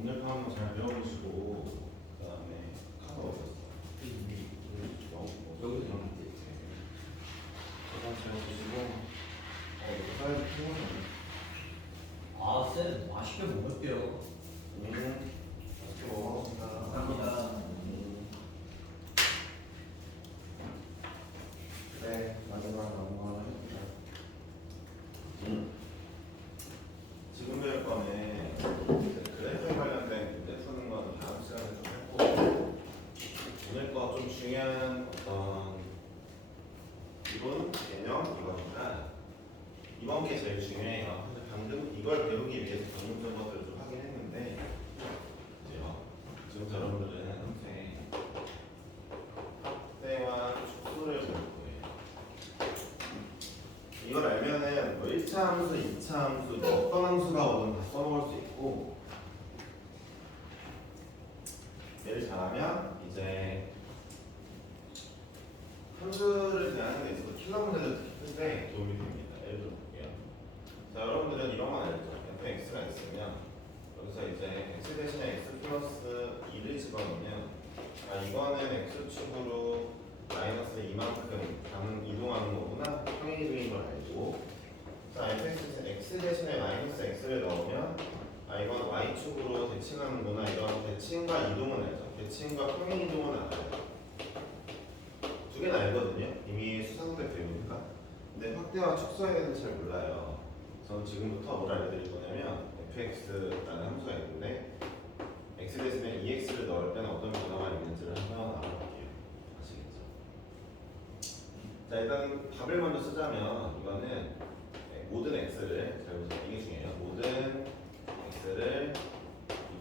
오늘 한번 잘 배워보시고 그다음에 카드 어디 있어? 여기서 있는데. 제가 잘 보시고 이거 사이즈 피곤하네. 아, 쌤 맛있게 먹을게요. 맛있게 먹어봤습니다. 감사합니다. 그래, 마지막 넘어가는 해보자. 지금 배울 거는 그래프에 관련된 문제 푸는 건 다음 시간에 좀 했고, 오늘 거 좀 중요한 어떤 이론, 개념 이거니까 이번 게 제일 중요해요. 근데 방금 이걸 배우기 위해서 전문적인 것들을 좀 하긴 했는데, 이제요. 지금 여러분들은 확대와 축소를 배울 거예요. 이걸 알면은 뭐 1차 함수, 2차 함수, 뭐 어떤 함수가 오든 다 써먹을 수 있고, 얘를 잘하면 이제 함수를 대하는 데 있어서 킬러 문제를 듣는데 도움이 됩니다. 예를 들어 볼게요. 자, 여러분들은 이런 건 알죠? fx가 있으면 여기서 이제 x 대신에 x 플러스 2를 집어넣으면 이거는 x축으로 마이너스 이만큼 이동하는 거구나, 평행이동인 걸 알고, 자 x 대신에 마이너스 x를 넣으면 이건 y축으로 대칭하는구나, 이런 대칭과 이동은 알죠. 대칭과 평행이동은 알아요. 두 개는 알거든요. 이미 수상 때 배우니까. 근데 확대와 축소에 대해서 잘 몰라요. 저는 지금부터 뭘 알려드릴 거냐면 fx라는 함수가 있는데 x 대신에 2x를 넣을 때는 어떤 변화가 있는지를 한번 알아볼게요. 아시겠죠? 자, 일단 답을 먼저 쓰자면 이거는 모든 x를, 잘 보세요. 이게 중요해요. 모든 x를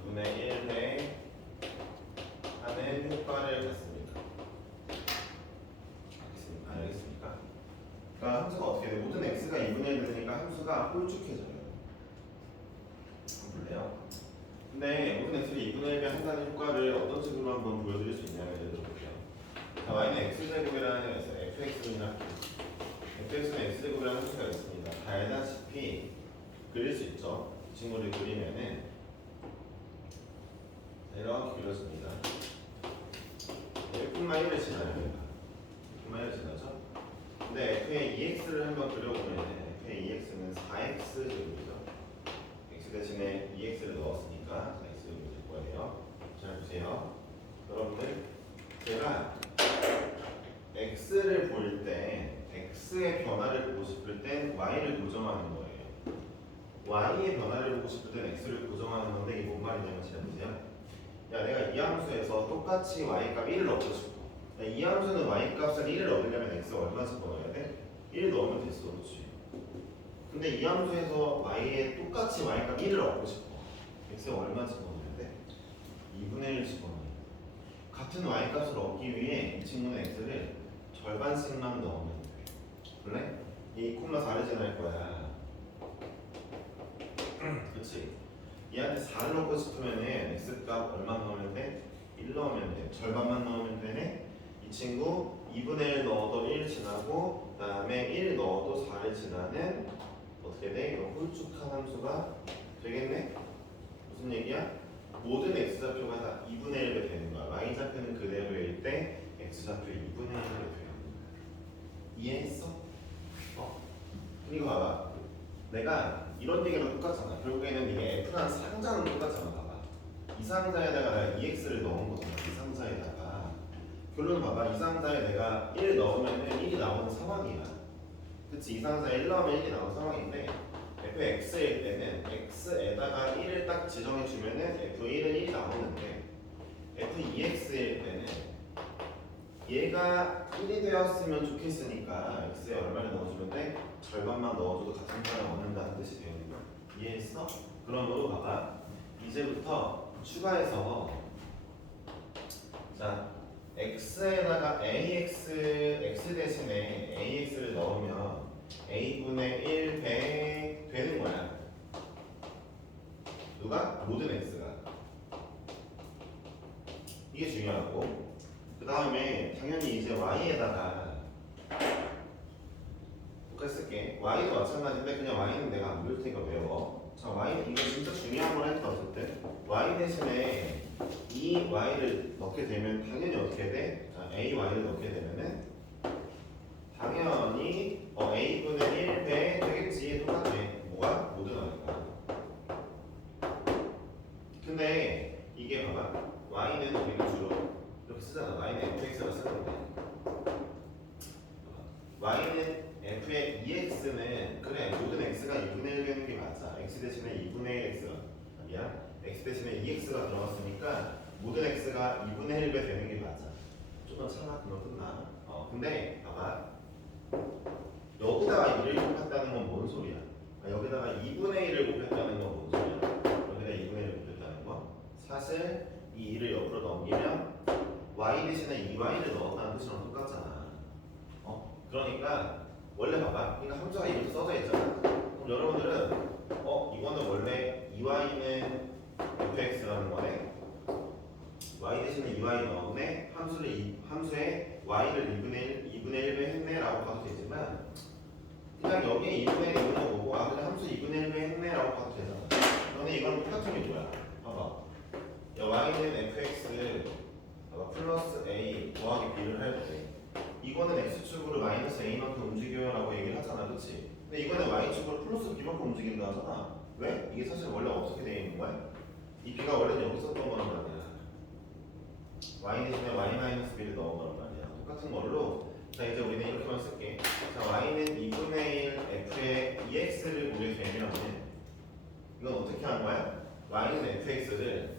2분의 1배 하는 효과를 갖습니다. 알겠습니까? 그러니까 함수가 어떻게 돼? 모든 x가 2분의 1 되니까 함수가 홀쭉해져요. 볼래요? 근데 모든 x를 2분의 1배 한다는 효과를 어떤 식으로 한번 보여드릴 수 있냐면, 예를 들어 볼게요. 자, y는 x제곱이라는 fx는 fx는 x제곱이라는 함수가 있습니다. 다 알다시피 그릴 수 있죠. 이 친구를 그리면은 이렇게 그려집니다. 1,1을 지나야 됩니다. 1,1을 지나죠? 근데 f의 2x를 한번 그려보면 f의 2x는 4x 제곱이죠. x 대신에 2x를 넣었으니까 4x 제곱이 될 거예요. 잘 보세요. 여러분들, 제가 x를 볼 때 x의 변화를 보고 싶을 땐 y를 고정하는 거예요. y의 변화를 보고 싶을 땐 x를 고정하는 건데, 이게 뭔 말이냐면, 잘 보세요. 야, 내가 이 함수에서 똑같이 y값 1을 넣고 싶어. 이 함수는 y값을 1을 얻으려면 x가 얼마 집어넣어야 돼? 1 넣으면 됐어. 그렇지? 근데 이 함수에서 y에 똑같이 y값 1을 얻고 싶어. x가 얼마 집어넣어야 돼? 2분의 1 집어넣어야 돼. 같은 y값을 얻기 위해 이 친구는 x를 절반씩만 넣으면 돼. 그래? 이 2,4를 지날 거야. 그치? 얘한테 4를 넣고 싶으면은 x값 얼마 넣으면 돼? 1 넣으면 돼. 절반만 넣으면 되네? 이 친구 2분의 1 넣어도 1 지나고, 그 다음에 1 넣어도 4를 지나는, 어떻게 돼? 이거 홀쭉한 함수가 되겠네? 무슨 얘기야? 모든 x좌표가 다 2분의 1배 되는 거야. y좌표는 그대로일 때 x좌표 2분의 1배 되는 거야. 이해했어? 이거 봐봐. 내가 이런 얘기랑 똑같잖아. 결국에는 이게 F라는 상자는 똑같잖아. 봐봐. 이 상자에다가 내가 EX를 넣은 거잖아. 이 상자에다가. 결론은 봐봐. 이 상자에 내가 1 넣으면 1이 나오는 상황이야. 그치? 이 상자에 1 넣으면 1이 나오는 상황인데, fx일 때는 x에다가 1을 딱 지정해주면은 f1은 1이 나오는데, f2x일 때는 얘가 1이 되었으면 좋겠으니까 x에 얼마를 넣어주면 돼? 절반만 넣어줘도 같은 값을 얻는다는 뜻이 되는 거야. 이해했어? 그러므로 봐봐. 이제부터 추가해서, 자, x에다가 x 대신에 ax를 넣으면 a분의 1배 되는 거야. 누가? 모든 x가. 이게 중요하고, 그 다음에 당연히 이제 y에다가 똑같이 쓸게. y도 마찬가지인데 그냥 y는 내가 안 배울 테니까 외워. 자, y 이거 진짜 중요한 걸 했다. 어쨌든 y y 대신에 이 y를 넣게 되면 당연히 어떻게 돼? 자, a y를 넣게 되면은 당연히 a분의 1배 되겠지. 똑같아. 뭐가? 모든 y가. 근데 이게 봐봐. y는 우리가 주로 이렇게 쓰잖아. y는 fx라 쓰는데 y는 f의 2x는 그래 모든 x가 2분의 1 되는 게 맞아. x 대신에 2분의 1 x가 아니야. x 대신에 2x가 들어갔으니까 모든 x가 2분의 1배 되는 게 맞아. 좀만 참아. 그러면 끝나. 근데 봐봐. 여기다가 1을 곱했다는 건 뭔 소리야? 여기다가 2분의 1을 곱했다는 건 뭔 소리야? 여기다 2분의 1을 곱했다는 거? 사실 이 2를 옆으로 넘기면 y 대신에 2y를 넣었다는 뜻이랑 똑같잖아. 그러니까 원래 봐봐. 그러니까 함수가 이렇게 써져 있잖아. 그럼 여러분들은 이거는 원래 2y는 fx라는 거네. y 대신에 2y 넣었네. 함수에 y를 2분의 1배 했네라고 봐도 되지만 그냥 여기에 2분의 1 있는 거고 그냥 함수 2분의 1배 했네라고 봐도 되잖아. 그런데 이건 똑같은 게 뭐야? 봐봐. y는 fx 플러스 a 더하기 b를 할 때 이거는 x축으로 마이너스 a만큼 움직여라고 얘기를 하잖아. 그치? 근데 이거는 y축으로 플러스 b만큼 움직인다 하잖아. 왜? 이게 사실 원래 어떻게 되어 있는 거야? 이 b가 원래는 여기 있었던 거란 말이야. y 대신에 y 마이너스 b를 넣은 거란 말이야. 똑같은 걸로 자 이제 우리는 이렇게만 쓸게. 자 y는 2분의 1 f의 2x를 보게 되면 이건 어떻게 하는 거야? y는 fx를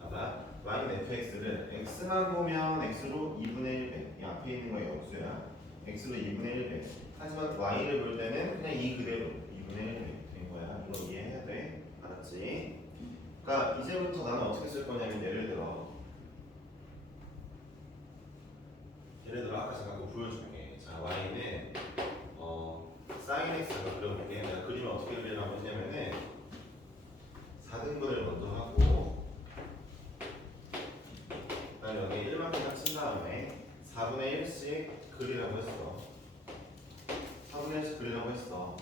봐봐. y는 fx를 x만 보면 x로 2분의 1배. 이 앞에 있는 거야 역수야. x로 2분의 1배. 하지만 y를 볼 때는 그냥 이 그대로 2분의 1배 된 거야. 이거 이해해야 돼. 알았지? 그러니까 이제부터 나는 어떻게 쓸 거냐면 예를 들어 아까 제가 그거 보여줄게. 자 y는 sin x가 그려볼게. 내가 그림을 어떻게 그리려고 했냐면은 4등분을 먼저 하고 그다음에 여기 1만큼 친 다음에 4분의 1씩 그리라고 했어. 4분의 1씩 그리라고 했어.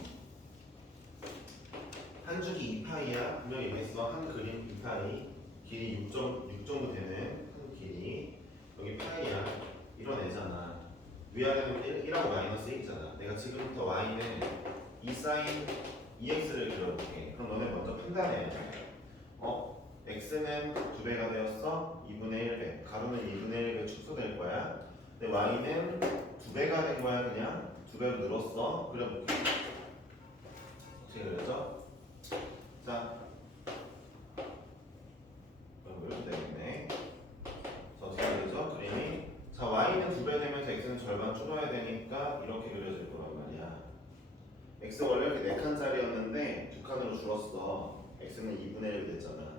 한 주기 2파이야. 분명히 얘기했어. 한 그림 2파이. 길이 6 정도 되는 한 길이. 여기 파이야. 이런 애잖아. 위아래는 1하고 마이너스 1이잖아. 내가 지금부터 y는 2 sin 2x를 그려볼게. 그럼 너네 먼저 판단해. x는 2배가 되었어. 2분의 1배. 가로는 2분의 1배 축소될 거야. 근데 y는 2배가 된 거야. 그냥 2배로 늘었어. 그려볼게. 어떻게 그려져? 자, 이렇게 되겠네. 자, 어떻게 그려져? 그림이. 자, y는 2배 되면서 x는 절반 줄어야 되니까 이렇게 그려질 거란 말이야. x 원래 이렇게 4칸짜리였는데 2칸으로 줄었어. x는 2분의 1 됐잖아.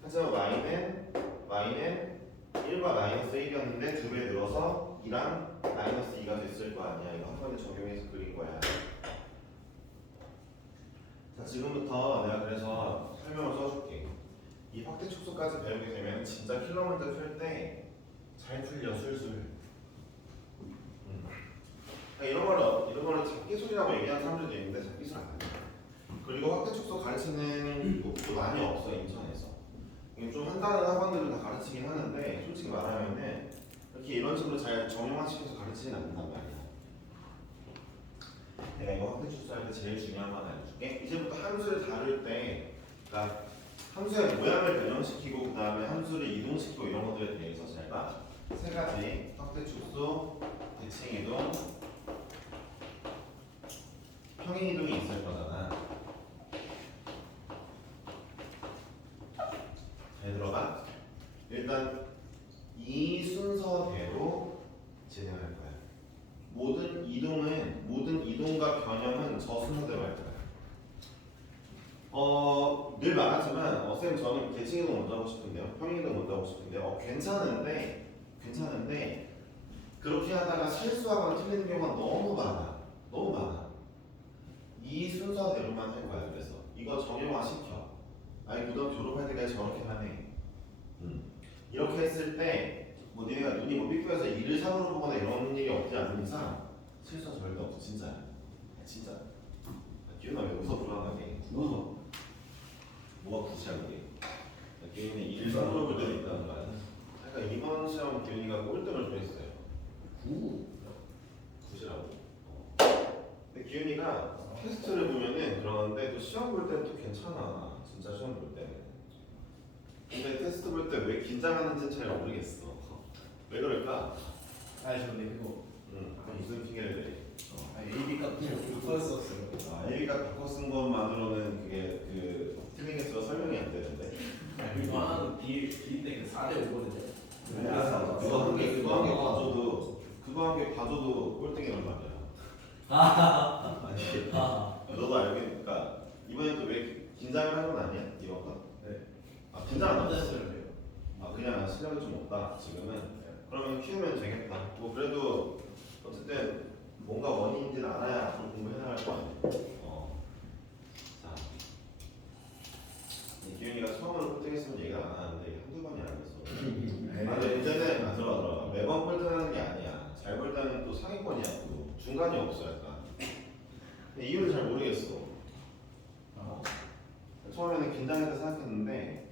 하지만 y는 1과 마이너스 1이었는데 2배 늘어서 2랑 마이너스 2가 됐을 거 아니야. 이거 한 번에 적용해서 그린 거야. 자, 지금부터 내가 그래서 설명을 써줄게. 이 확대 축소까지 배우게 되면 진짜 킬러 문제 풀 때 잘 풀려 술술. 이런 거를 잡기술이라고 얘기하는 사람들도 있는데 잡기술 아니야. 그리고 확대 축소 가르치는 곳도 많이 없어 인천에서. 이게 좀 한다는 학원들은 다 가르치긴 하는데 솔직히 말하면은 이렇게 이런 식으로 잘 정형화시켜서 가르치진 않는단 말이야. 내가 이거 확대 축소할 때 제일 중요한 건 알려줄게. 이제부터 함수를 다룰 때, 그러니까 함수의 모양을 변형시키고 그 다음에 함수를 이동시키고 이런 것들에 대해서 잘 봐. 세 가지 확대 축소, 대칭 이동, 평행 이동이 있을 거잖아. 잘 들어가? 일단 이 순서대로 진행할 거야. 모든 이동과 변형은 저 순서대로 할 거야. 늘 말하지만 쌤 저는 대칭 이동 먼저 하고 싶은데요. 평행 이동 먼저 하고 싶은데요. 괜찮은데 그렇게 하다가 실수하거나 틀리는 경우가 너무 많아. 이 순서대로만 할 거야. 그래서 이거 정형화 시켜. 아니 고등학교 졸업할 때까지 저렇게 하네. 이렇게 했을 때 뭐 니네가 눈이 뭐 삐뚤어서 1을 3으로 보거나 이런 일이 없지 않는 이상 실수 절대 없어. 진짜. 기훈아 왜 웃어 불안하게? 뭐가 굳이야 그게? 기훈이 1번으로 볼 때도 있다는 거야. 그러니까 이번 시험 기훈이가 꼴등을 좀 했어요. 9시라고. 근데 기훈이가 테스트를 보면은 그러는데 또 시험 볼 때는 또 괜찮아. 진짜 시험 볼 때는. 근데 테스트 볼 때 왜 긴장하는지 잘 모르겠어. 왜 그럴까? 아니 저 근데 그거 무슨 핑계를 대리? AB 값 바꿨었어요. A가 바꿔 쓴 것만으로는 그게 그 틀린 개수가 설명이 안 되는데. 이거 한 B 때는 4대 5거든요. 그거 한 개 그거 한 개 봐줘도 꼴등이란 말이야. 아니 너도 알겠니까 이번에 또 왜 긴장을 한 건 아니야? 이번 거? 네. 아 긴장 안 했어? 했어요. 아 그냥 실력이 좀 없다 지금은. 그러면 키우면 되겠다. 뭐 그래도 어쨌든 뭔가 원인인지는 알아야 앞으로 공부해 나갈 거 아니야. 자, 이 기훈이가 처음으로 꼴등했으면 얘기를 안 하는데 한두 번이 아니었어. 아 근데 문제는 들어봐. 매번 꼴등하는 게 아니야. 잘 볼 때는 또 상위권이야. 또 중간이 없어 약간. 근데 이유를 잘 모르겠어. 처음에는 긴장해서 생각했는데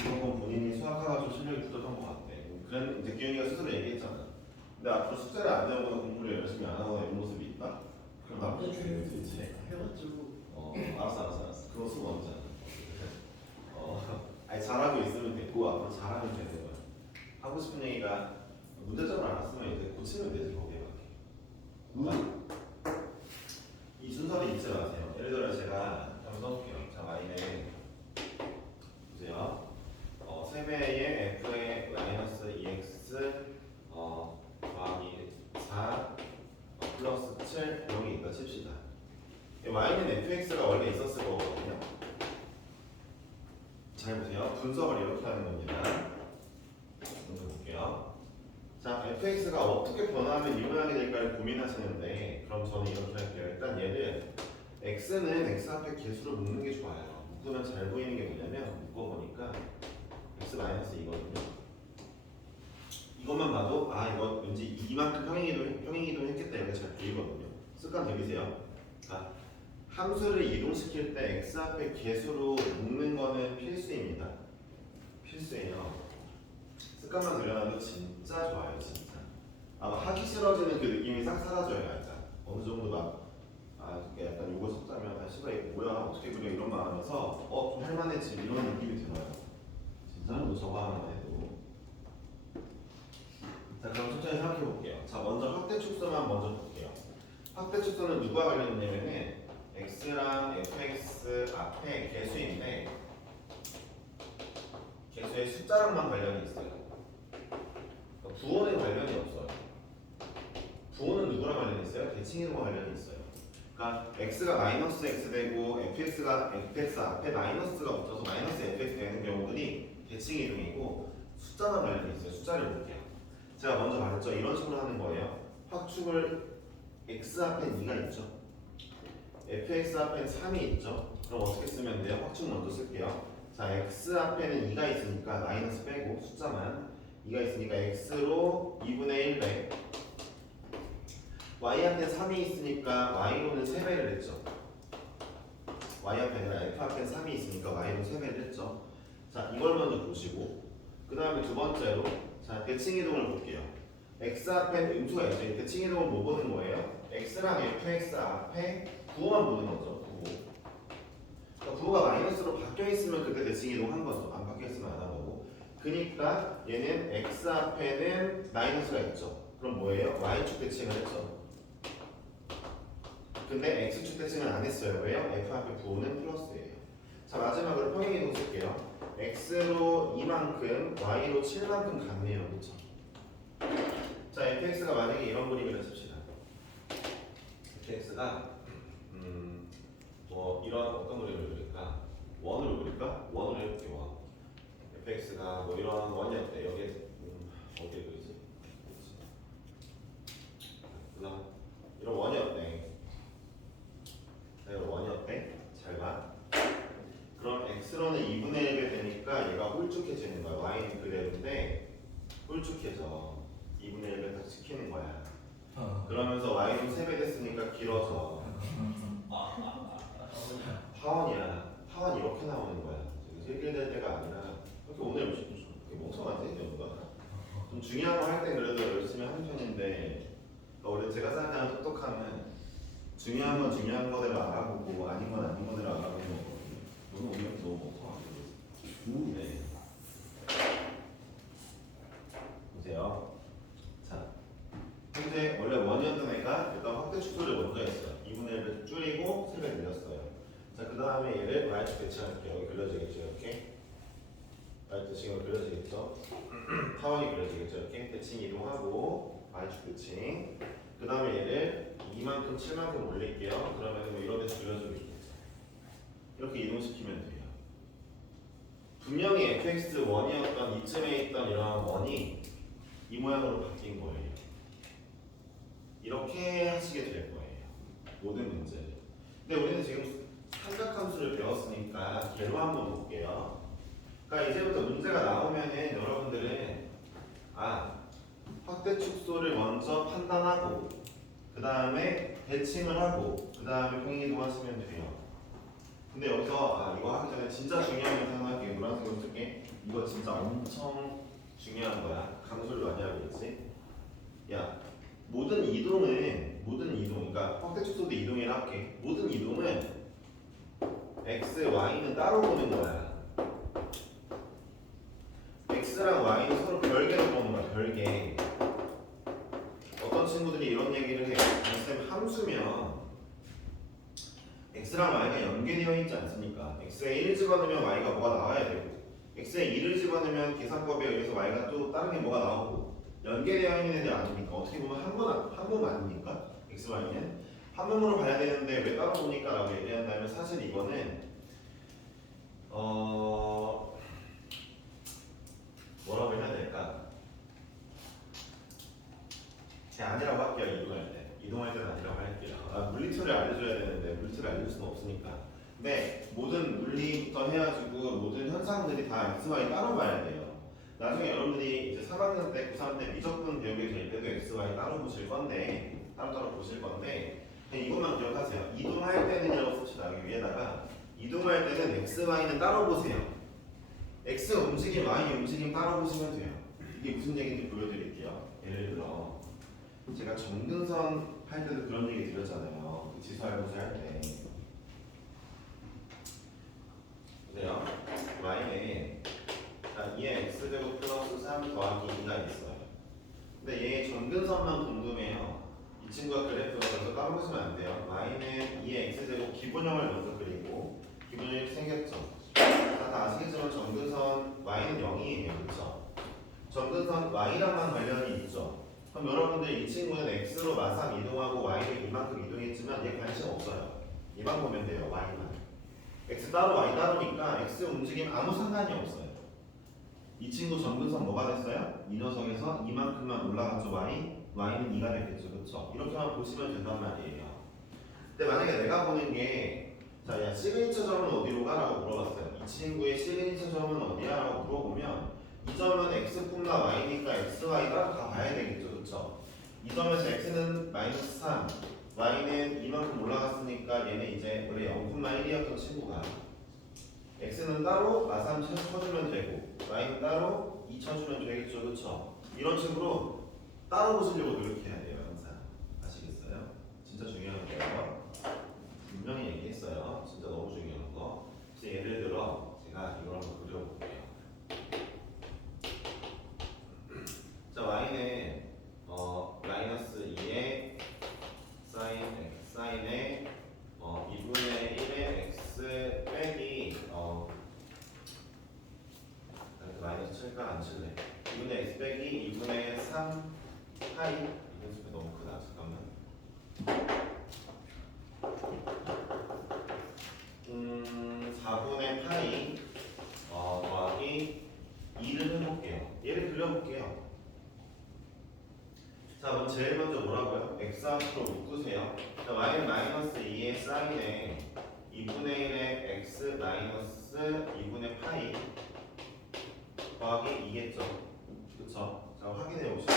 이번 건 본인이 수학하가 좀 실력이 부족한 것 같아. 그런 이제 기훈이가 스스로 얘기했잖아. 근데 앞으로 숙제를 안 내거나 공부를 열심히 안 하거나 이런 모습이 있다? 그럼 나 어떻게 해야 되지? 해가지고 알았어. 그거 쓰고 언제 아니 잘하고 있으면 됐고 앞으로 잘하면 되는 거야. 하고 싶은 얘기가 문제점을 알았으면 이제 고치면 되지 거기에 맞게. 이 순서를 잊지 마세요. 예를 들어 제가 한번 써볼게요. 자 y는 보세요. 3배의 f의 마이너스 2x 더하기 4 플러스 7 이런 게 있다 칩시다. y는 fx가 원래 있었을 거거든요. 잘 보세요. 분석을 이렇게 하는 겁니다. 먼저 볼게요. 자, fx가 어떻게 변화하면 이 모양이 될까를 고민하시는데 그럼 저는 이렇게 할게요. 일단 얘를 x는 x 앞에 개수로 묶는 게 좋아요. 묶으면 잘 보이는 게 뭐냐면 묶어보니까 x 마이너스 2거든요. 이것만 봐도 아 이거 왠지 이만큼 평행이동 했겠다 이렇게 잘 보이거든요. 습관 들리세요? 아, 함수를 이동시킬 때 x 앞에 개수로 묶는 거는 필수입니다. 필수예요. 습관만 들여놔도 진짜 좋아요, 진짜. 아마 하기 싫어지는 그 느낌이 싹 사라져요, 약간. 어느 정도 약간 요거 섞자면 씨발 이거 뭐야 어떻게 그래 이런 말 하면서 좀 할만해지 이런 느낌이 들어요. 진짜로 저거 하나만 해도. 자 그럼 천천히 생각해 볼게요. 자 먼저 확대 축소만 먼저 볼게요. 확대 축소는 누가 관련있냐면은 x랑 fx 앞에 개수인데 개수의 숫자랑만 관련이 있어요. 그러니까 부호는 관련이 없어요. 부호는 누구랑 관련이 있어요? 대칭이동과 관련이 있어요. 그러니까 x가 마이너스 x 되고 fx 앞에 마이너스가 붙어서 마이너스 fx 되는 경우들이 대칭이동이고 숫자만 관련이 있어요. 숫자를 볼게요. 제가 먼저 말했죠. 이런 식으로 하는 거예요. 확축을 x 앞엔 2가 있죠. fx 앞엔 3이 있죠. 그럼 어떻게 쓰면 돼요? 확축 먼저 쓸게요. 자, x 앞에는 2가 있으니까 마이너스 빼고 숫자만 2가 있으니까 x로 2분의 1 배 y 앞에 3이 있으니까 y로는 3배를 했죠. y 앞에는 f 앞에 3이 있으니까 y로 3배를 했죠. 자, 이걸 먼저 보시고 그 다음에 두 번째로 자 대칭이동을 볼게요. x 앞에는 음수가 있죠. 이 대칭이동을 뭐 보는 거예요? x랑 fx 앞에 부호만 보는 거죠. 부호. 그러니까 부호가 마이너스로 바뀌어 있으면 그때 대칭이동 한 거죠. 안 바뀌어 있으면 안 한 거고. 그러니까 얘는 x 앞에는 마이너스가 있죠. 그럼 뭐예요? y축 대칭을 했죠. 근데 x축 대칭은 안 했어요. 왜요? f 앞에 부호는 플러스예요. 자 마지막으로 평행이동 쓸게요. x로 2만큼, y로 7만큼 같네요. 그렇죠? 자 fx가 만약에 이런 그림이라 칩시다. fx가 뭐 이런 어떤 그림을 그릴까? 원으로 그릴까? 원으로 해볼게요. 원. fx가 뭐 이런 원이었대. 여기에 어디에 그리지? 그다음 이런 원이었대. 이런 원이었대. 잘 봐. 그럼 x로는 2분의 1배 되니까 얘가 홀쭉해지는 거야. y는 그대로인데 홀쭉해져. 2분의 1배 딱 시키는 거야. 그러면서 y는 3배 됐으니까 길어져. 파원이야. 파원 이렇게 나오는 거야. 그죠? 길게 될 때가 아니라 이렇게 오늘 좀 멍청하지 연구가 좀 중요한 거 할 때 그래도 열심히 하는 편인데 원래 제가 생각하는 똑똑함은 중요한 건 중요한 거대로 알아보고 아닌 건 아닌 거대로 알아보는 거거든요. 너는 오늘 너무 멍청하게 네. 보세요. 자, 현재 원래 원이었던 애가 일단 확대 축소를 먼저 했어요. 2분의 1을 줄이고 3배 늘렸어요. 자, 그 다음에 얘를 y축 배치할게요. 여기 그려지겠죠, 이렇게. y축으로 그려지겠죠. 타원이 그려지겠죠, 이렇게. 대칭 이동하고 y축 배칭. 그 다음에 얘를 2만큼, 7만큼 올릴게요. 그러면 뭐 이런 데서 그려주고 있겠죠. 이렇게 이동시키면 돼요. 분명히 fx1이었던 이쯤에 있던 이런 원이 이 모양으로 바뀐 거예요. 이렇게 하시게 될 거예요. 모든 문제를. 근데 우리는 지금 삼각함수를 배웠으니까 걔로 한번 볼게요. 그러니까 이제부터 문제가 나오면은 여러분들은 확대 축소를 먼저 판단하고 그 다음에 대칭을 하고 그 다음에 평행이동 하시면 돼요. 근데 여기서 이거 하기 전에 진짜 중요한 거 생각할게요. 노란색으로 쓸게. 이거 진짜 엄청 중요한 거야. 강조를 많이 하고 있지. 야, 모든 이동, 그러니까 확대 축소도 이동이라 할게. 모든 이동은 x, y는 따로 보는 거야. x랑 y는 서로 별개로 보는 거야. 별개. 어떤 친구들이 이런 얘기를 해요. 쌤 함수면 x랑 y가 연계되어 있지 않습니까? x에 1 집어넣으면 y가 뭐가 나와야 되고 x에 2를 집어넣으면 계산법에 의해서 y가 또 다른 게 뭐가 나오고 연계되어 있는 애들 아닙니까? 어떻게 보면 한 번 아닙니까? x, y는 한 번으로 봐야 되는데 왜 따로 보니까 라고 얘기한다면 사실 이거는 뭐라고 해야 될까? 제 아니라고 할게요. 이동할 때는 아니라고 할게요. 물리틀을 알려줘야 되는데 물리틀을 알려줄 수는 없으니까. 근데 모든 물리부터 해가지고 모든 현상들이 다 x, y 따로 봐야 돼요. 나중에 여러분들이 이제 3학년 때, 9, 3 때 미적분 배우게 될 때도 x, y 따로 보실 건데 따로 보실 건데 그냥 이것만 기억하세요. 이동할 때는이라고 씁시다. 여기 위에다가 이동할 때는 x, y는 따로 보세요. x 움직임, y 움직임 따로 보시면 돼요. 이게 무슨 얘기인지 보여드릴게요. 예를 들어 제가 정근선 할 때도 그런 얘기 드렸잖아요. 그 지수할고지 할 때. 보세요. y는 2의 x제곱 플러스 3 더하기 2가 있어요. 근데 얘의 전근선만 궁금해요. 이 친구가 그래프가 먼저 까먹으시면 안 돼요. y는 2의 x제곱 기본형을 먼저 그리고 기본형이 이렇게 생겼죠. 다 아시겠지만 전근선 y는 0이에요. 그렇죠? 전근선 y랑만 관련이 있죠. 그럼 여러분들 이 친구는 x로 마상 이동하고 y를 이만큼 이동했지만 얘 관심 없어요. 이만 보면 돼요. y만. x 따로 y 따로니까 x 움직임 아무 상관이 없어요. 이 친구 전근선 뭐가 됐어요? 이 녀석에서 이만큼만 올라갔죠. y는 2가 됐겠죠. 그렇죠? 이렇게만 보시면 된단 말이에요. 근데 만약에 내가 보는 게 자, 야 시그니처 점은 어디로 가라고 물어봤어요. 이 친구의 시그니처 점은 어디야? 라고 물어보면 이 점은 x, y니까 x, y 따로 다 봐야 되겠죠. 그렇죠? 이 점에서 x는 마이너스 3, y는 이만큼 올라갔으니까 얘는 이제 원래 0,1이었던 친구가 x는 따로 마삼 쳐주면 되고 y는 따로 2 쳐주면 되겠죠. 그렇죠? 이런 식으로 따로 보시려고 노력해야 돼요. 항상. 아시겠어요? 진짜 중요한 거예요. 분명히 얘기했어요. 진짜 너무 중요한 거. 그래서 예를 들어 제가 이걸 한번 그려볼게요. 자, y는 마이너스 2의 사인의 2분의 1의 x 빼기 마이너스 7가 안 칠래. 2분의 x 빼기 2분의 3 파이. 이건 숫자 너무 크다. 잠깐만. 4분의 파이 더하기 2를 해볼게요. 얘를 그려볼게요. 자, 그럼 제일 먼저 뭐라고요? x 앞으로 묶으세요. 자, y는 마이너스 2의 사인에 2분의 1의 x 마이너스 2분의 파이 더하기 2겠죠. 그쵸? 자, 확인해 보시죠.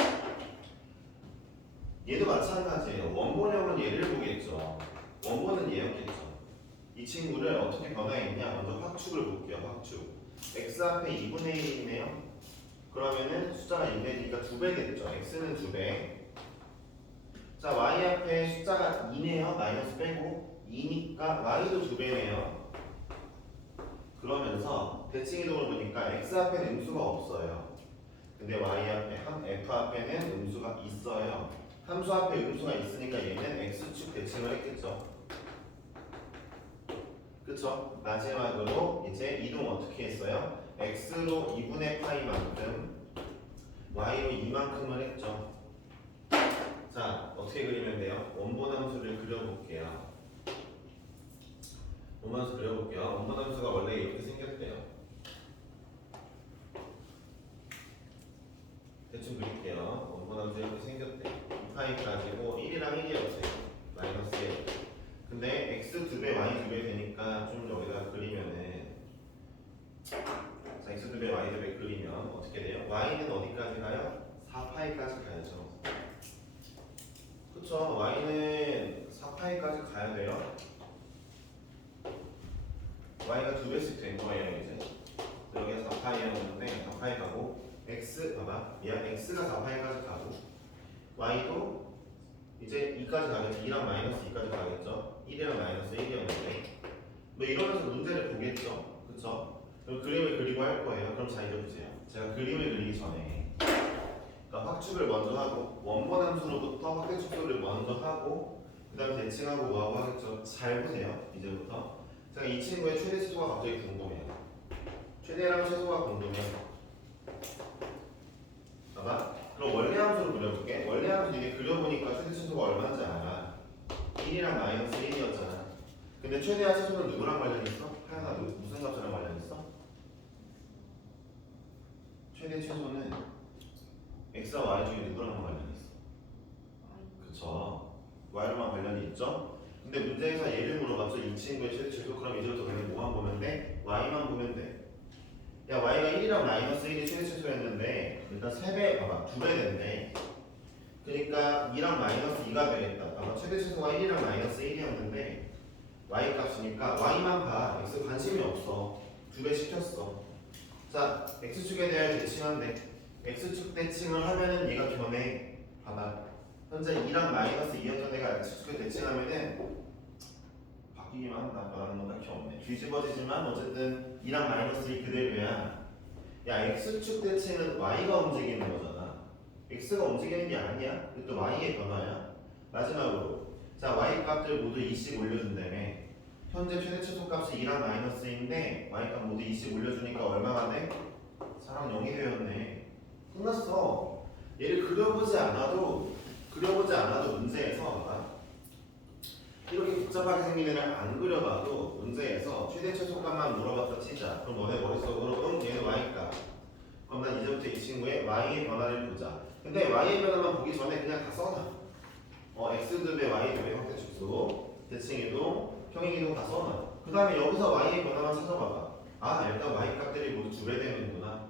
얘도 마찬가지예요. 원본형은 얘를 보겠죠. 원본은 얘였겠죠. 이 친구를 어떻게 변화했냐? 먼저 확축을 볼게요. 확축. x 앞에 2분의 1이네요. 그러면은 숫자가 2분의 1이니까 2배 됐죠. x는 2배. 자, y 앞에 숫자가 2네요. 마이너스 빼고 2니까 y도 2배네요. 그러면서 대칭 이동을 보니까 x 앞에는 음수가 없어요. 근데 y 앞에 f 앞에는 음수가 있어요. 함수 앞에 음수가 있으니까 얘는 x축 대칭을 했겠죠. 그쵸? 마지막으로 이제 이동 어떻게 했어요? x로 2분의 파이만큼 y로 2만큼을 했죠. 자, 어떻게 그리면 돼요? 원본 함수를 그려볼게요. 원본 함수 그려볼게요. 원본 함수가 원래 이렇게 생겼대요. 대충 그릴게요. 원본 함수 이렇게 생겼대요. 2파이 가지고 1이랑 1이었어요. 마이너스 1. 근데 x 2배, y 2배 되니까 좀 여기다 그리면은 자, x 2배, y 2배 그리면 어떻게 돼요? y는 어디까지 가요? 4파이까지 가야죠. 그쵸? y는 4파이까지 가야 돼요. y가 2배씩 된 거예요 이제. 여기가 4파이였는데 4파이 가고 x 봐봐. 얘가 x가 4파이까지 가고 y도 이제 2까지 가겠죠. 2랑 마이너스 2까지 가겠죠. 1이랑 마이너스 1이었는데 뭐 이러면서 문제를 보겠죠. 그쵸? 그럼 그림을 그리고 할 거예요. 그럼 잘 읽어주세요. 제가 그림을 그리기 전에 그러니까 확축을 먼저 하고 원본 함수로부터 확대 축소를 먼저 하고 그 다음에 대칭하고 뭐하고 하겠죠. 잘 보세요. 이제부터 제가 이 친구의 최대 최소가 갑자기 궁금해요. 최대랑 최소가 궁금해요. 봐봐. 그럼 원래 함수로 그려볼게. 원래 함수 이게 그려보니까 최대 최소가 얼마인지 알아. 1이랑 마이너스 1이었잖아. 근데 최대와 최소는 누구랑 관련있어? 하연아 무슨 값이랑 관련있어? 최대 최소는 x와 y 중에 누구랑 관련있어? 그쵸. y로만 관련이 있죠? 근데 문제에서 얘를 물어봤죠. 이 친구의 최대 최소. 그럼 이제부터 그냥 뭐만 보면 돼? y만 보면 돼. 야, y가 1이랑 마이너스 1이 최대 최소였는데 일단 3배, 봐봐, 2배 된대. 그러니까 2랑 마이너스 2가 되겠다. 봐봐, 최대 최소가 1이랑 마이너스 1이었는데 y 값이니까 y만 봐. x 관심이 없어. 2배 시켰어. 자, x축에 대하여 대칭한대. x축 대칭을 하면은 얘가 변해. 봐봐, 현재 2랑 마이너스 2였던 애가 x축에 대칭하면은 바뀌기만 한다. 변하는 건 딱히 없네. 뒤집어지지만 어쨌든 2랑 마이너스 2 그대로야. 야, x축 대칭은 y가 움직이는 거잖아. x가 움직이는 게 아니야. 이것도 y의 변화야. 마지막으로 자, y 값들 모두 2씩 올려준다며. 현재 최대 최소 값이 2랑 마이너스 2인데 y 값 모두 2씩 올려주니까 얼마가 돼? 4랑 0이 되었네. 끝났어. 얘를 그려보지 않아도 문제에서 봐봐. 이렇게 복잡하게 생긴 애를 안 그려봐도 문제에서 최대 최소값만 물어봤다 치자. 그럼 너네 머릿속으로 얘는 y값. 그럼 난 이제부터 이 친구의 y의 변화를 보자. 근데 y의 변화만 보기 전에 그냥 다 써놔. x2배 y2배 확대 축소 대칭이동 평행이동 다 써놔. 그 다음에 여기서 y의 변화만 찾아봐봐. 아, 일단 y 값들이 모두 2배 되는구나.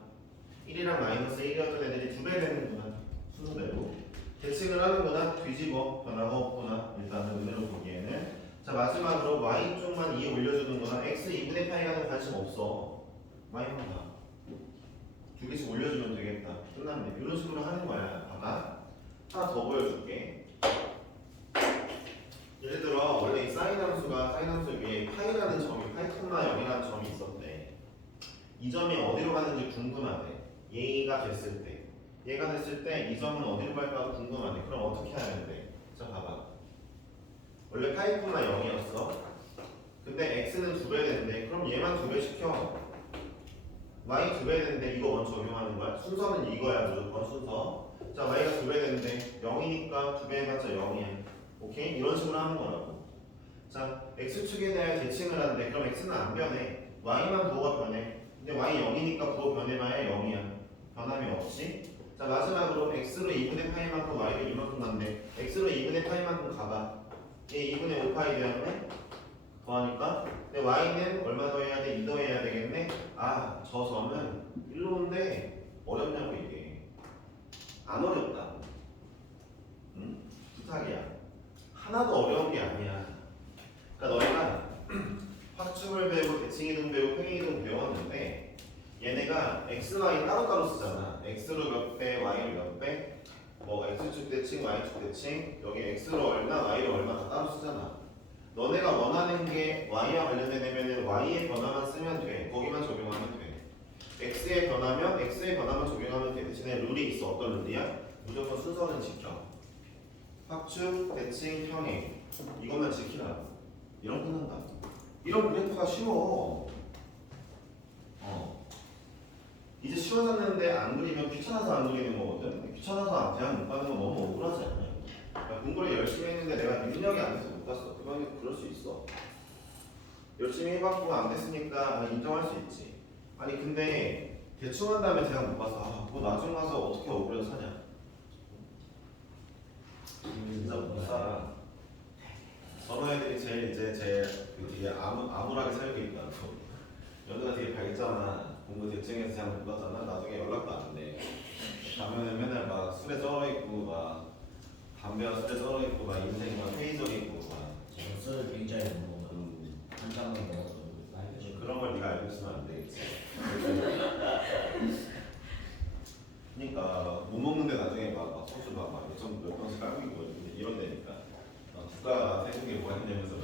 1이랑 마이너스 1이었던 애들이 2배 되는구나. 순서대로 대칭을 하는구나. 뒤집어. 변화가 없구나. 일단은 눈으로 보기에는. 자, 마지막으로 y 쪽만 2 올려주는구나. x 2분의 파이가는 관심 없어. y만 봐. 2개씩 올려주면 되겠다. 끝났네. 이런 식으로 하는 거야. 봐봐. 하나 더 보여줄게. 예를 들어 원래 이 사인 함수 위에 파이라는 점이 파이, 0이라는 점이 있었대. 이 점이 어디로 가는지 궁금하대. 얘가 됐을 때. 얘가 됐을 때 이 점은 어디로 갈까 궁금하네. 그럼 어떻게 하면 돼? 자, 봐봐. 원래 파이, 0이었어. 근데 x는 2배 된대. 그럼 얘만 2배 시켜. y 2배 된대. 이거 원 적용하는 거야. 순서는 이거야. 무조건 순서. 자, y가 2배 된대. 0이니까 2배 해봤자 0이야. 오케이? 이런 식으로 하는 거라고. 자, x축에 대해 대칭을 하는데 그럼 x는 안 변해. y만 부호가 변해. 근데 y 0이니까 부호 변해봐야 0이야. 변함이 없이. 자, 마지막으로 x로 2분의 파이만큼 y로 이만큼 간대. x로 2분의 파이만큼 가봐. 얘 2분의 5파이 되었네? 더하니까. 근데 y는 얼마 더해야 돼? 2 더해야 되겠네? 아, 저 점은 1로인데 어렵냐고 이게. 안 어렵다. 응? 부탁이야. 하나도 어려운 게 아니야. 그러니까 너희가 합축을 배우고 대칭 이동 배우고 평행 이동 배웠는데 얘네가 x, y 따로따로 쓰잖아. x로 몇 배, y로 몇 배, 뭐 x축 대칭, y축 대칭, 여기 x로 얼마, y로 얼마 다 따로 쓰잖아. 너네가 원하는 게 y와 관련된 애면은 y의 변화만 쓰면 돼. 거기만 적용하면 돼. x의 변화만 적용하면 돼. 대신에 룰이 있어. 어떤 룰이야? 무조건 순서는 지켜. 합축, 대칭, 평행 이것만 지키라. 이런 끝난다. 이런 그래프가 쉬워. 이제 쉬워졌는데 안 그리면 귀찮아서 안 그리는 거거든. 귀찮아서 대학 못 가는 건 너무 억울하지 않냐? 야, 공부를 열심히 했는데 내가 능력이 안 돼서 못 갔어. 그건 그럴 수 있어. 열심히 해봤고 안 됐으니까 인정할 수 있지. 아니 근데 대충 한 다음에 대학 못 가서 뭐 나중 가서 어떻게 억울해서 사냐? 진짜 못 살아. 저런 애들이 제일 그 뒤에 암울하게 살고 있다. 연우가 되게 밝잖아. 공부 대충해서 잘 못 가잖아. 나중에 연락도 안 돼. 가면은 맨날 막 술에 쩔어 있고 막 담배와 술에 쩔어 있고 막 인생 막 회의적이고 막 저는 썰을 굉장히 못 먹어요. 한 장만 먹어도 나이가 그런 걸 네가 알고 있으면 안 되겠지. 그러니까 못 먹는데 나중에 막 소주 몇 병씩 깔고 있고 이런 데니까 국가가 태국에 뭐 했냐면서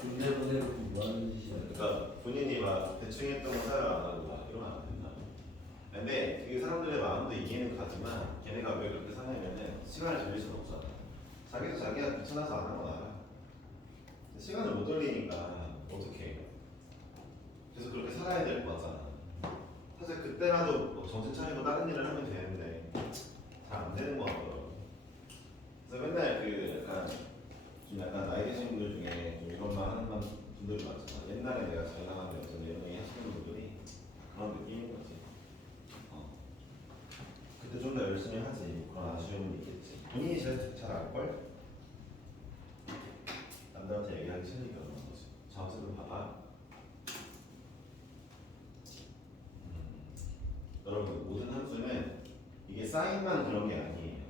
군대 보내놓고 뭐 하는 짓이야. 그러니까 본인이 막 대충 했던 거 사용 안 하고 막 이러면 안 된다. 근데 그게 사람들의 마음도 이해는 가지만 걔네가 왜 그렇게 사냐면은 시간을 돌릴 수는 없잖아. 자기가 귀찮아서 안 한 건 알아. 시간을 못 돌리니까 어떡해. 그래서 그렇게 살아야 될 거 같잖아. 사실 그때라도 뭐 정신 차리고 다른 일을 하면 되는데 잘 안 되는 거 같더라고. 그래서 맨날 그 약간 나이 드신 분들 중에 좀 이런 말 하는 분들이 많잖아. 옛날에 내가 잘 나갔는데 어떤 이런 얘기 하시는 분들이 그런 느낌인 거지. 그때 좀 더 열심히 하지. 그런 아쉬움이 있겠지. 본인이 제일 잘 알걸? 남들한테 얘기하기 싫으니까 그런 거지. 자습을 봐봐. 여러분 모든 함수는 이게 사인만 그런 게 아니에요.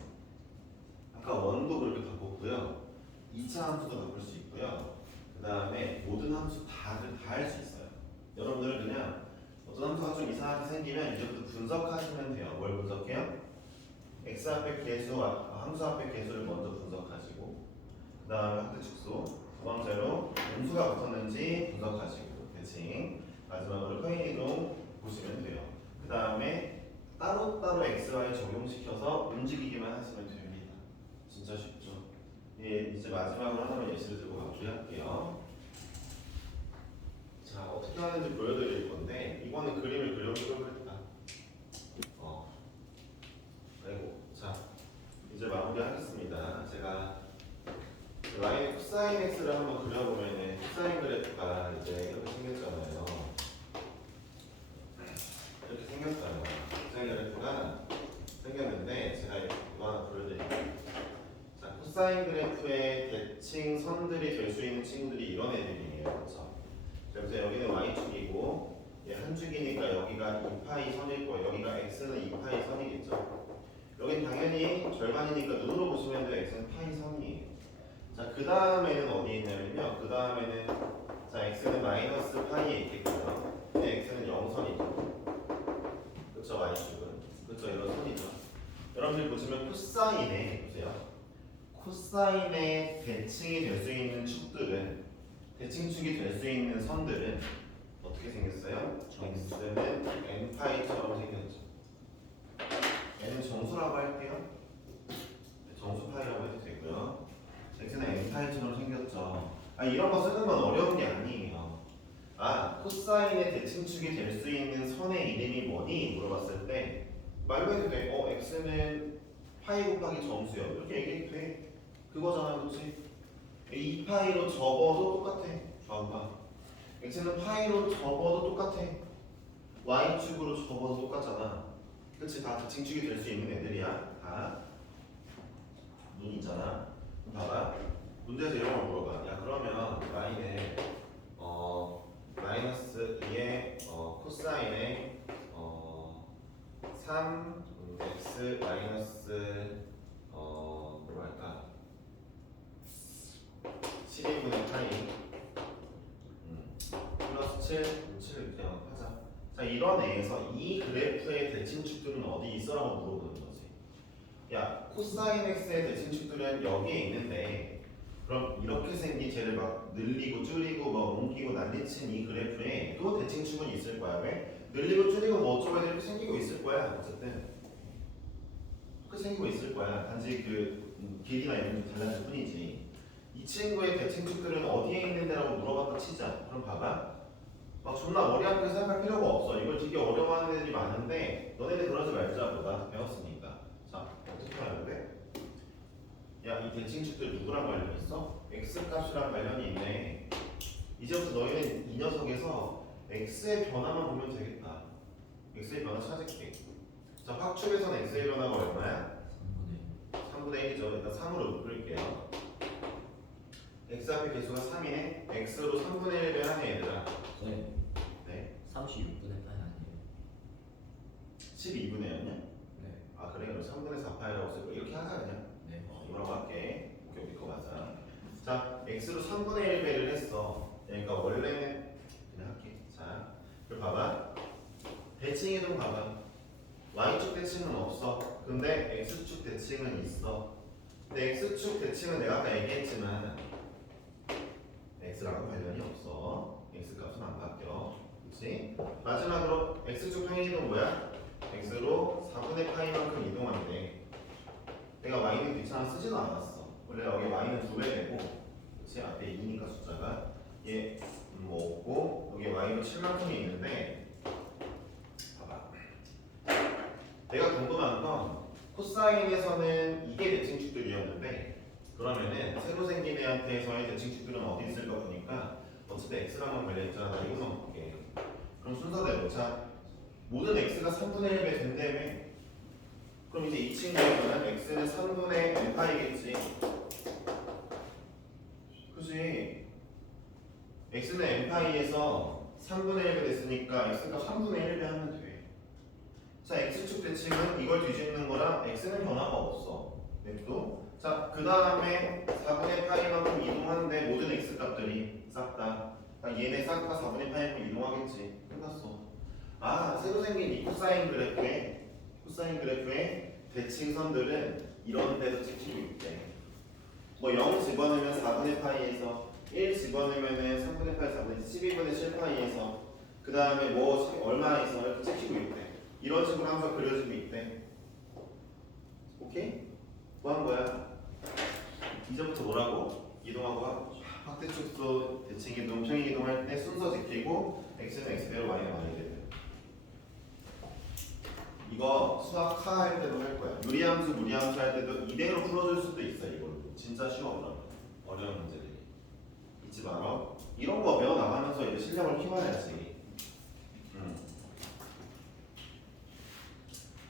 아까 원도 그렇게 바꿨고요. 2차 함수도 바꿀 수 있고요. 그 다음에 모든 함수 다 할 수 있어요. 여러분들은 그냥 어떤 함수가 좀 이상하게 생기면 이제부터 분석하시면 돼요. 뭘 분석해요? x 앞에 계수, 함수 앞에 계수를 먼저 분석하시고 그 다음에 확대 축소, 두 번째로 음수가 붙었는지 분석하시고 대칭, 마지막으로 평행이동 보시면 돼요. 그 다음에 따로따로 xy 적용시켜서 움직이기만 하시면 됩니다. 진짜 쉽죠? 예, 이제 마지막으로 하나만 예시를 들고 마무리할게요. 자, 어떻게 하는지 보여드릴 건데 이거는 그림을 그려보려고 했다. 아이고, 자, 이제 마무리하겠습니다. 제가 라인의 코사인 x를 한번 그려보면은 코사인 그래프가 이제 이렇게 생겼잖아요. 이렇게 생겼어요. 코사인 그래프가 생겼는데 제가 이거 하나 보여드릴게요. 자, 코사인 그래프의 대칭 선들이 될 수 있는 친구들이 이런 애들이에요. 그렇죠? 그래서 여기는 y축이고 얘 한 축이니까 여기가 2파이 선일 거예요. 여기가 x는 2파이 선이겠죠. 여긴 당연히 절반이니까 눈으로 보시면 돼요. x는 파이 선이에요. 자, 그 다음에는 어디 있냐면요. 그 다음에는 자, x는 마이너스 파이에 있겠고요. 근데 x는 0선이죠. 그렇죠, y축은. 그렇죠, 이런 선이죠. 여러분들 보시면 코사인에 보세요. 코사인의 대칭이 될 수 있는 축들은 대칭축이 될 수 있는 선들은 어떻게 생겼어요? x는 n파이처럼 생겼죠. 얘는 정수라고 할게요. 정수파이라고 해도 되고요. x는 n파이처럼 생겼죠. 이런 거 쓰는 건 어려운 게 아니에요. 코사인의 대칭축이 될 수 있는 선의 이름이 뭐니? 물어봤을 때 말로 해도 돼. x는 파이 곱하기 정수요. 이렇게 얘기해도 돼. 그거잖아, 그렇지? 2파이로 접어도 똑같아. 좌우가. x는 파이로 접어도 똑같아. y축으로 접어도 똑같잖아. 그치? 다 대칭축이 될 수 있는 애들이야. 다. 눈 있잖아. 봐봐. 문제에서 이런 걸 물어봐. 야, 그러면 y는 마이너스 2의 코사인의 3 x 마이너스 뭐랄까 12분의 파이 7, 7 그냥 하자. 자, 이런 애에서 이 그래프의 대칭축들은 어디 있어라고 물어보는 거지. 야, 코사인 x의 대칭축들은 여기에 있는데 그럼 이렇게 생긴 쟤를 막 늘리고 줄이고 뭐 옮기고 난리친 이 그래프에 또 대칭축은 있을 거야. 왜? 늘리고 줄이고 뭐 어쩌고 이렇게 생기고 있을 거야. 어쨌든 그렇게 생기고 있을 거야. 단지 그 길이나 이런 게 달라질 뿐이지. 이 친구의 대칭축들은 어디에 있는데라고 물어봤다 치자. 그럼 봐봐. 막 존나 머리 아프게 생각할 필요가 없어. 이걸 되게 어려워하는 애들이 많은데 너네들 그러지 말자. 보다 배웠으니까. 자, 어떻게 하는데? 야, 이 대칭축들 누구랑 관련이 있어? x값이랑 관련이 있네. 이제부터 너희는 이 녀석에서 x의 변화만 보면 되겠다. x의 변화 찾을게. 자, 확축에서는 x의 변화가 얼마야? 3분의 1이죠. 일단 3으로 묶을게요. x 앞에 개수가 3이네. x로 3분의 1배 하네 얘들아. 네. 네. 36분의 8 아니에요? 12분의 0이냐? 네. 아 그래? 그럼 3분의 4파이라고 쓰고 이렇게 하자 그냥. 네. 이거라고 할게. 오케이 오케이 그거 맞아. 자, x로 3분의 1배를 했어. 그러니까 원래는 그냥 할게. 자, 그럼 봐봐. 대칭이동 봐봐. y축 대칭은 없어. 근데 x축 대칭은 있어. 근데 x축 대칭은 내가 아까 얘기했지만 x랑은 관련이 없어. x값은 안 바뀌어. 그렇지? 마지막으로 x축 평행이동 뭐야? x로 4분의 파이만큼 이동한대. 내가 y는 귀찮아 쓰지도 않았어. 원래 여기 y는 2배 되고, 그렇지? 앞에 2니까 숫자가 얘 뭐 없고 여기 y는 7만큼이 있는데, 봐봐. 내가 궁금한 건 코사인에서는 이게 대칭축들이었는데, 그러면은 새로 생긴 애한테서의 대칭축들은 어디 있을까 보니까 어차피 x랑만 관련있잖아. 나 이것만 볼게. 그럼 순서대로 자, 모든 x가 3분의 1배 된다며. 그럼 이제 이 친구에서는 x는 3분의 n파이겠지. 그지? x는 n파이에서 3분의 1배 됐으니까 x가 3분의 1배 하면 돼. 자, x축 대칭은 이걸 뒤집는 거랑 x는 변화가 없어. 냅둬. 자, 그 다음에 4분의 파이만큼 이동하는데 모든 x 값들이 싹 다. 얘네 싹 다 4분의 파이만큼 이동하겠지. 끝났어. 아, 새로 생긴 이 코사인 그래프의 대칭선들은 이런 데도 찍히고 있대. 뭐 0 집어넣으면 4분의 파이에서 1 집어넣으면은 3분의 파이, 4분의 12분의 7파이에서 그 다음에 뭐 얼마에서 이렇게 찍히고 있대. 이런 식으로 항상 그려지고 있대. 오케이? 뭐 한 거야? 이제부터 뭐라고? 이동하고 확대축소 대칭이동, 평행이동 할 때 순서 지키고 x는 x대로 y는 y대로. 이거 수학 카 할 때도 할 거야. 유리함수, 무리함수 할 때도 이대로 풀어줄 수도 있어. 이걸로 진짜 쉬워. 어려운 문제들이 잊지 마라. 이런 거 배워 나가면서 이제 실력을 키워야지.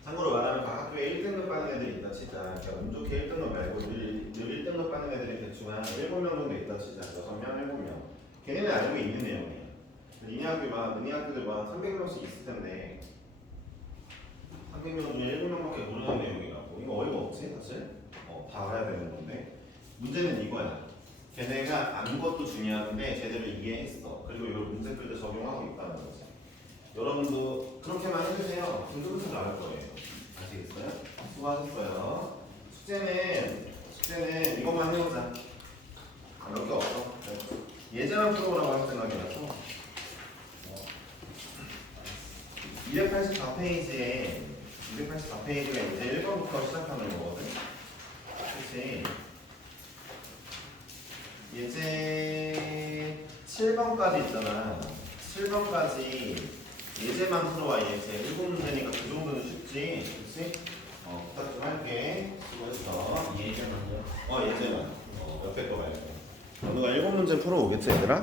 참고로 말하면 각 학교에 1등급 받는 애들이 있다 치자. 그러니까 운 좋게 1등급 말고 늘 1등급 받는 애들이 대충 한 7명 정도 있다 치자. 6명, 7명. 걔네는 알고 있는 내용이야. 니네 학교들 막 300명씩 있을 텐데 300명 중에 7명밖에 모르는 내용이라고. 이거 어이가 없지 사실? 다 알아야 되는 건데 문제는 이거야. 걔네가 아는 것도 중요한데 제대로 이해했어. 그리고 이걸 문제풀이도 적용하고 있다는 거지. 여러분도 그렇게만 해주세요. 금방금방 나올 거예요. 아시겠어요? 수고하셨어요. 숙제는 이것만 해보자. 몇 개 없어. 예제만 풀어보라고 할 생각이라서 284페이지에 이제 1번부터 시작하는 거거든. 그치? 예제 7번까지 있잖아. 7번까지 예제만 풀어와. 예제 7문제니까 그 정도는 쉽지. 그치? 부탁 좀 할게. 수고했어. 예전만요? 예제만. 옆에 거 말고. 너가 7문제 풀어오겠지 얘들아?